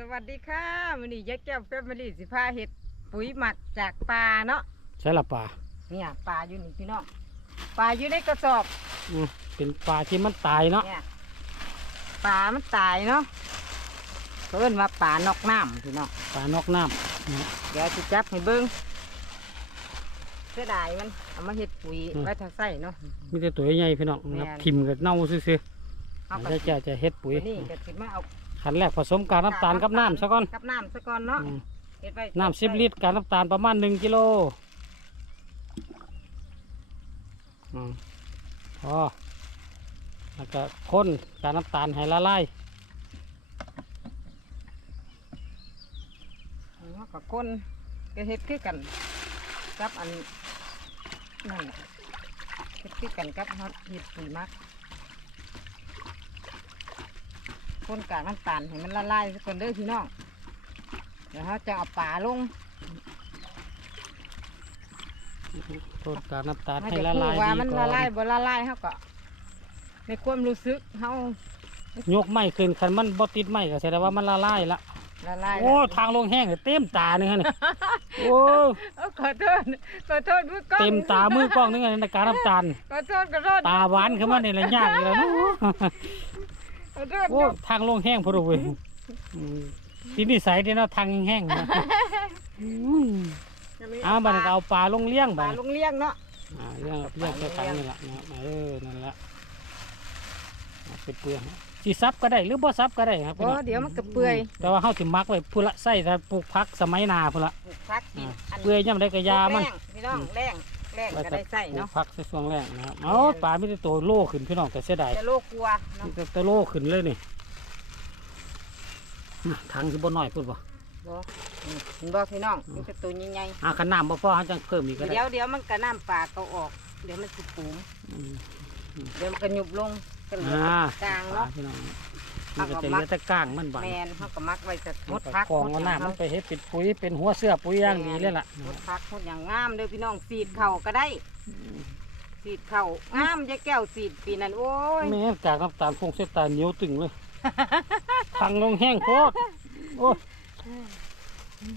สวัสดีค่ะวันนี้ยายแก้วแฟมิลี่สิพาเห็ดปุ๋ยหมักจากปลาเนาะใช่ละปลาเนี่ยปลาอยู่นี่พี่น้องปลาอยู่ในกระสอบอืมเป็นปลาที่มันตายเนาะเนี่ยปลามันตายเนาะเขาเอิ้นว่าปลานอกน้ำพี่น้องปลานอกน้ำนะเดี๋ยวจะจับให้เบิ้งเสียดายมันเอามาเห็ดปุ๋ยไว้ทาใส่เนาะ มีแต่ตัวใหญ่พี่น้องนะครับแม่น ทิมกับเน่าซื่อเอาๆกระแล้วจะจะเฮ็ดปุ๋ยนี่ก็สิมาเอา ขั้นแรกผสมกากน้ำตาลกับน้ำซะก่อน กับน้ำซะก่อนเนาะอืม เฮ็ดไว้น้ำสิบลิตรกากน้ำตาลประมาณหนึ่งกิโลอืมพอแล้วก็คนกากน้ำตาลให้ละลายเอากับคนก็เฮ็ดคือกันกับอันนั่นน่ะเฮ็ดคือกันกับเฮ็ดปุ๋ยหมัก คนกากน้ำตาลให้มันละลายสักคนเด้อพี่น้อง เดี๋ยวเขาจะเอาป่าลงคนกากน้ำตาลเขาให้จะละพูลาดยว่าดีมันก่อละลายนบ่ละลายเขาก็ในความรู้สึกเขายกไม้ขึ้นคันมันบ่ติดไม้ก็แสดงว่ามันละลายละละลายโอ้แล้วทางลงแห้งเลยเต็มตาเนื้อนี่โอ้เอาขอโทษขอโทษมือกล้องเต็มตามือกล้องนึงในการน้ำตาล ขอโทษขอโทษตาหวานขึ้นมาในระยะอีกแล้วเนาะ ขอโทษโอ้ทางลงแห้งพอดูเว้ยอืมที่นิสัยที่เนาะทางแห้งๆนะอืมเอาบัดนก็เอาปลาลงเลี้ยงป่าบัดลงเลี้ยงเนาะอ่าเลี้ยงเลี้ยงแค่ครั้งนี่แหละนะเออนั่นแหละเอาเป็นเปลือกสิซับก็ได้หรือบ่ซับก็ได้ครับพี่บ่น้องเดี๋ยวมันก็เปื่อยแต่ว่าเฮาสิมักไว้พุ่นละใส่ถ้าปลูกผักสมัยหนาพุ่นละปลูกพักกินอันเปื่อยย่ำได้ก็ยามันแรงพี่น้องแรง แรงก็ได้ใส่ปลูเนาะกผักในช่วงแรกนะครับเอาปลาไม่ได้โตโลขึ้นพี่น้องแต่เสียดายจะโลกกลัวเนาะนี่แต่โลขึ้นเลยนี่น่ะถังสิบ่น้อยพูดบ่บ่นี่เห็นบ่พี่น้องมันจะตัวใหญ่อ่าขนาดบ่พอเขาจังเพิ่มอีกก็ๆได้เดี๋ยวเดี๋ยวมันก็น้ำปลาก็ออก เดี๋ยวมันสิปูมอืมเดี๋ยวมันก็หยุบลงก็เหลืออ่าแต่กลางปลาเนาะพี่น้องเอา มันก็กับจะมัเหกลือแต่ก้างมันบางแมนเขาก็มักไว้จะหมดแล้วพักกองเอาน้ำมันไปเฮ็ดเป็นปุ๋ยเป็นหัวเสื้อปุ๋ยอย่างดีเลยล่ะหมดพักหมดอย่างงามเด้อพี่น้องสีดเข่าก็ได้สีดเข่างามยายแก้วสีดปีนั้นโอ้ยแม่นจากน้ำตาลคงเส้นตาเหนียวตึงเลยทางลงแห้งโคตรโอ้ย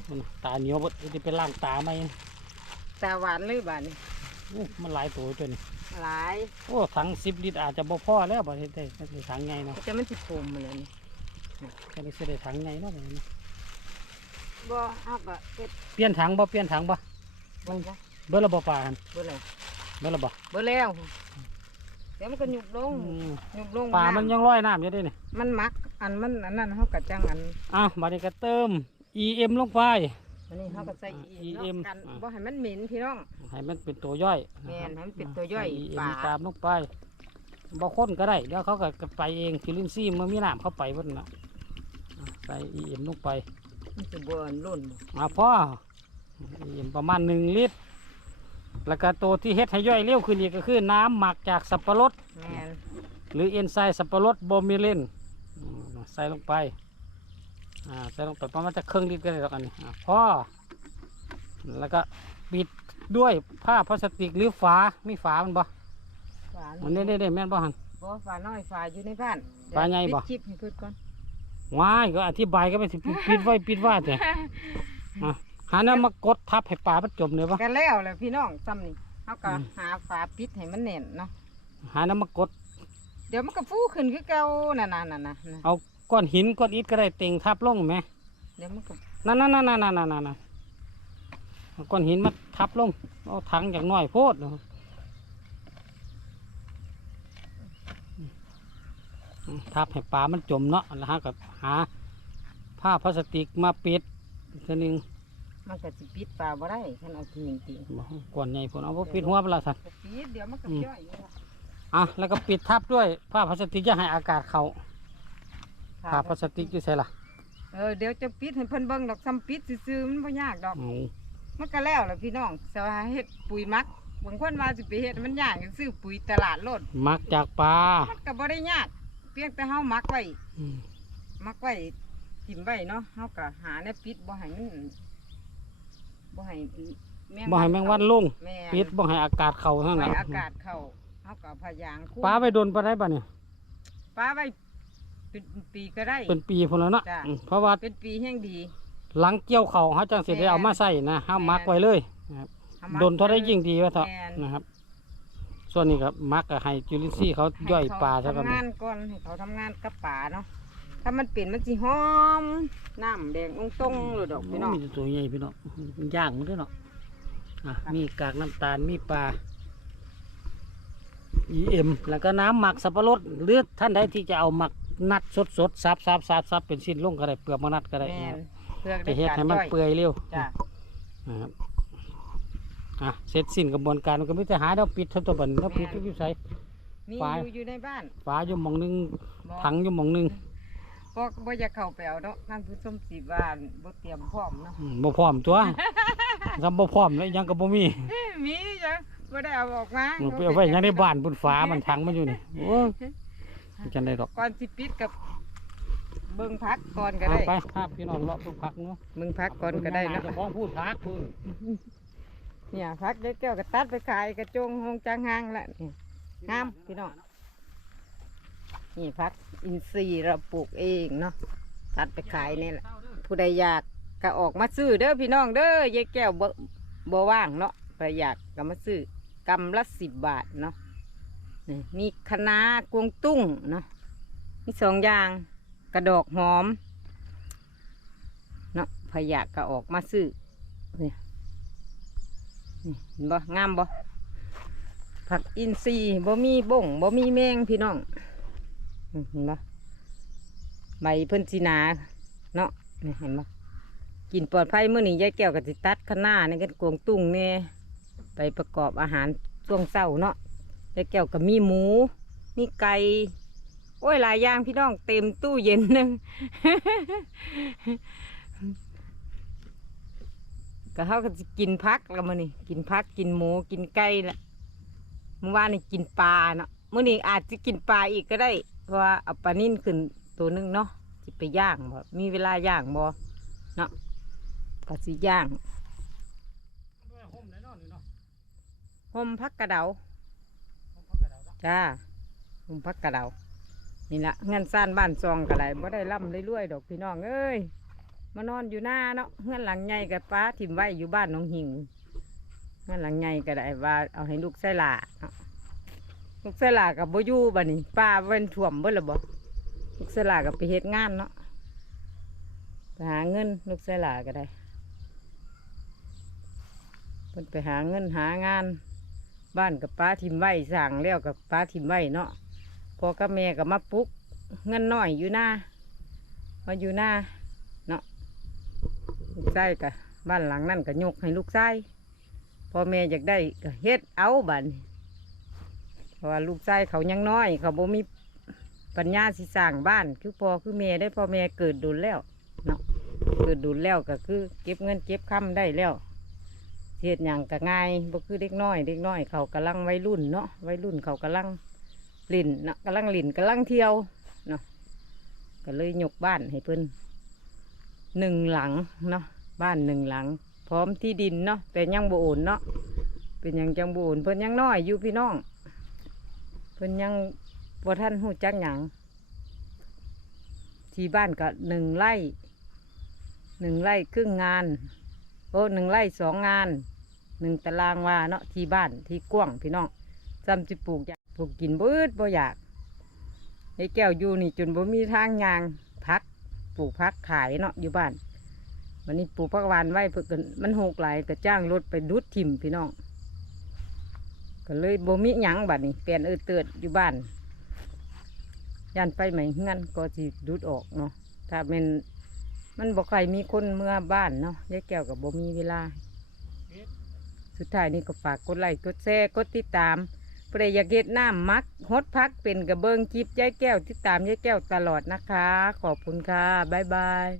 มันตาเหนียวเบดจะไปล้างตาไหมตาหวานเลยบ้านี้โอ้มันหลายตัวจน หลายโอ้ถังสิบลิตรอาจจะบ่พอแล้วบ่ได้ได้ได้ถังใหญ่เนาะจะมันสิปูมมาเลยนี่แค่นี้สิได้ถังใหญ่เนาะบัดนี้เนาะบ่เอาก็เอ็ดเปลี่ยนถังบ่เปลี่ยนถังบ่บ่จ้ะเบิ่ละบ่ปลาหั่นบ่เลยเบิ่ละบ่บ่แล้วเดี๋ยวมันก็หยุบลงอืมหยุบลงปลามันยังลอยน้ำอยู่เด้นี่มันมัก อันมันอันนั้นเขาก็จังอันอ้าวบัดนี้ก็เติม EM ลงไป อันนี้เขาก็ใส่อ่าอีก EM เนาะกันอ่า บ่ให้มันเหม็นพี่น้องให้มันเป็นตัวย่อยแม่นให้มันเป็นตัวย่อยใส่ EM ปลาตามลงไปบ่คนก็ได้เดี๋ยวเขาก็ไปเองจุลินทรีย์มันมีน้ำเข้าไปเพิ่นน่ะอะใส่ EM ลงไปมันสิบ่อันล้นบ่มาพ่อ EM ประมาณหนึ่งลิตร แล้วก็ตัวที่เฮ็ดให้ย่อยเร็วขึ้นอีกก็คือน้ำหมักจากสับปะรด แม่นหรือเอนไซม์สับปะรดโบมิเลนอืมใส่ลงไป อ่าใส่ลงไปประมาณจะครึ่งลิตรก็ได้แล้วกันนี่อ่าพอแล้วก็ปิดด้วยผ้าพลาสติกหรือฝามีฝามันบ่ฝามันได้ได้ได้แม่นบ่หันบ่ฝาน้อยฝาอยู่ในบ้านฝาใหญ่บ่ปิดคลิปให้เพิ่นก่อนว้ายก็อธิบายก็ไม่สิปิดปิดไว้ปิดว่าแต่อะหาน้ำมากดทับให้ปลามันจมเลยบ่กันแล้วแหละพี่น้องซ้ำนี่เฮาก็อืมหาฝาปิดให้มันแน่นเนาะหาน้ำมากด เดี๋ยวมันก็ฟูขึ้นคือเก่านั่นน่ะนั่นน่ะนั่นเอา ก้อนหินก้อนอิฐก็ได้เต็งทับลงไหมเดี๋ยวมันก็นั่นนั่นนั่นนั่นนั่นนั่นนั่นเอาก้อนหินมาทับลงเอาถังอย่างน้อยโพดเนาะทับให้ปลามันจมเนาะแล้วฮะกับหาผ้าพลาสติกมาปิดอีกทีหนึงมันก็สิปิดฝาบ่ได้คันเอาจริงจริงบอกก้อนใหญ่พนเอาบ่ปิดหัวเปล่าสันๆก็ปิดเดี๋ยวมันก็อืมย่อยอยู่อะแล้วก็ปิดทับด้วยผ้าพลาสติกจะให้อากาศเข้า ผ้าพลาสติกอยู่ใส่ละเออเดี๋ยวจะปิดให้เพิ่นเบิ่งดอกซ้ำปิดซื่อๆมันบ่ยากดอก เอามันก็แล้วแหละพี่น้องสว่าเฮ็ดปุ๋ยหมักบางคนว่าสิไปเฮ็ดมันยากซื้อปุ๋ยตลาดโลดมักจากปลามันก็บ่ได้ยาก เพียงแต่เฮาหมักไว้อืมหมักไว้ทิ่มไว้เนาะเฮาก็หาแนวปิดบ่ให้มันบ่ให้แมงบ่ให้แมงวันลงแม่นปิดบ่ให้อากาศเข้าเท่าไว้นั้นอากาศเข้าเฮาก็เอาพยางคู่ปลาไปโดนปลาได้ปะเนี่ยปลาไว้ เป็นปีก็ได้ เป็นปีพุ่นแล้วเนาะจ้ะ อืมเพราะว่าเป็นปีแห่งดี หลังเกี่ยวเขาวเขาจังสิได้เอามาใส่นะห้ามมักไว้เลยนะครับเอามาโดนเท่าได้ยิ่งดีว่าเถอะแม่น นะครับ ส่วนนี้ครับมักกับให้จุลินทรีย์เขาย่อยปลาให้ซะเขาก่อนทำงานก่อนให้เขาทำงานกับป่าเนาะ ถ้ามันเปลี่ยนมันสิหอม น้ำแดงองตรงๆเลยดอกพี่น้อง มีแต่ตัวใหญ่พี่น้องมันย่างมันด้วยเนาะอะมีกากน้ำตาลมีปลา EM แล้วก็น้ำหมักสับปะรดหรือท่านใดที่จะเอาหมัก นัดสดสดๆซับซับซับซับเป็นชิ้นลงก็ได้เปลือกมะนัดก็ได้แม่นะนเพื่อจะได้เฮ็ดการให้มันย่อยเปื่อยเร็วจ้ะนะครับอะเสร็จสิ้นกระบวนการมันก็ไม่จะหาเดาปิดเท่าตัวบันเดาปิดทุกที่ใส่ มีฝ่ายอยู่อยู่ในบ้านฝาอยู่หมองหนึงบ่ถังอยู่หมองหนึงก็บ่อยากเข้าไปเอาเนาะท่านผู้ชมสิว่าบ่เตรียมพร้อมเนาะอืมบ่พร้อมตัว ทำบ่พร้อมแล้วยังก็บ่มีเอ้ยมีจ้ะบ่ได้เอาออกมามันไปเอาไว้ยังในบ้านบนฝามันถังมันอยู่นี่โอ้ ยมันจะได้ดอกก่อนสิปิดกับเบิ่งพักก่อนก็เอาได้ไปภาพพี่น้องเลาะทุกพักเนาะมึงพักก่อนก็ได้เนาะ เจะพ้าของพูดพักพูดเนี่ยพักได้แก้วก็ตัดไปขายกระจงหงจางหางละนี่งามพี่น้องนี่พักอินทรีย์เราปลูกเองเนาะตัดไปขายนี่แหละ ผู้ใดอยากก็ออกมาซื้อเด้อพี่น้องเด้อยายแก้วบ่บ่ว่างเนาะใครอยากก็มาซื้อกำละสิบบาทเนาะนี่ มีคะน้ากวงตุ้งเนาะมีสองอย่างกระดอกหอมเนาะใครอยากก็ออกมาซื้อเนี่ยเห็นบ่งามบ่ผักอินทรีย์บ่มีบ่งบ่มีแมงพี่น้องเห็นบ่ใบเพิ่นสีนาเนาะนี่เห็นบ่กินปลอดภัยเมื้อนี้ยายแก้วก็สิตัดคะน้าในกันกวงตุ้งแน่ไปประกอบอาหารช่วงเช้าเนาะ ยายแก้วก็มีหมู มีไก่ โอ้ยหลายอย่างพี่น้องเต็มตู้เย็นหนึงก็เขาก็จะกินพักแล้วมื้อนี้กินพักกินหมูกินไก่ละเมื่อวานนี่กินปลาเนาะมื้อนี้อาจจะกินปลาอีกก็ได้ เพราะว่าเอาปลานิ่นขึ้นตัวหนึงเนาะสิไปย่างบ่มีเวลาย่างบ่เนาะก็สิย่างห่มพักกระเดา จ้าห่มพักกระเดานี่ละเงินซ่านบ้านซองกระไรบ่ได้ร่ำเรื่อยๆดอกพี่น้องเอ้ยมานอนอยู่หน้าเนาะเงื่อนหลังใหญ่กับป้าถิ่มไว้อยู่บ้านน้องหิงเงื่อนหลังใหญ่ก็ได้ว่าเอาให้ลูกไส้หลาลูกไส้หลากับบ่อยู่บ้านี้ป้าเว้นถ่วมเบิดและบ่ลูกไส้หลากับไปเฮ็ดงานเนาะไปหาเงินลูกไส้หลาก็ได้เพิ่นไปหาเงินหางาน บ้านกับป้าถิ่มไว้สั่งแล้วกับป้าถิ่มไว้เนาะพอกับแม่กับมาปลุกเงินน้อยอยู่หน้ามาอยู่หน้าเนาะลูกชายกะบ้านหลังนั่นก็ยกให้ลูกชายพอแม่อยากได้ก็เฮ็ดเอาบัดนเพราะว่าลูกชายเขายังน้อย เขาบ่มีปัญญาสิสร้างบ้าน คือพอคือแม่ได้พอแม่เกิดดุลแล้วเนาะเกิดดุลแล้วก็คือ เก็บเงินเก็บคำได้แล้ว เฮ็ดหยังก็ง่ายบ่คือเด็กน้อย เด็กน้อยเขากำลังวัยรุ่นเนาะวัยรุ่นเขากำลังลิ่นเนาะกำลังลิ่นกำลังเที่ยวเนาะก็เลยยกบ้านให้เพิ่นหนึ่งหลังเนาะบ้านหนึ่งหลัง พร้อมที่ดินเนาะแต่ยังบ่โอนเนาะเป็นยังจังบ่โอนเพิ่นยังน้อยอยู่พี่น้องเพิ่นยังบ่ท่านหูจักหยังที่บ้านก็หนึ่งไร่หนึ่งไร่ครึ่งงานโอ้หนึ่งไร่สองงาน หนึ่งตารางวาเนาะที่บ้านที่กว้างพี่น้องจำจิปลูกอยากปลูกกินบิดบ่อยากไอ้แก้วอยู่นี่จนบ่มีทางยางพักปลูกพักขายเนาะอยู่บ้าน วันนี้ปลูกพักวานไว้เพื่อกันมันหกหลายก็จ้างรถไปดุดทิมพี่น้องก็เลยบ่มีหยังบัดนี้เปลี่ยนเออเติดอยู่บ้านยันไปไหมเงินก็สิดุดออกเนาะถ้าเป็นมันบอกใครมีคนเมื่อบ้านเนาะยายแก้วกับบ่มีเวลา สุดท้ายนี้ก็ฝากกดไลค์กดแชร์กดติดตามเพื่ออยากเฮ็ดน้ามักฮดพักเป็นกระเบื้องคลิปยายแก้วติดตามยายแก้วตลอดนะคะ ขอบคุณค่ะ บ๊ายบาย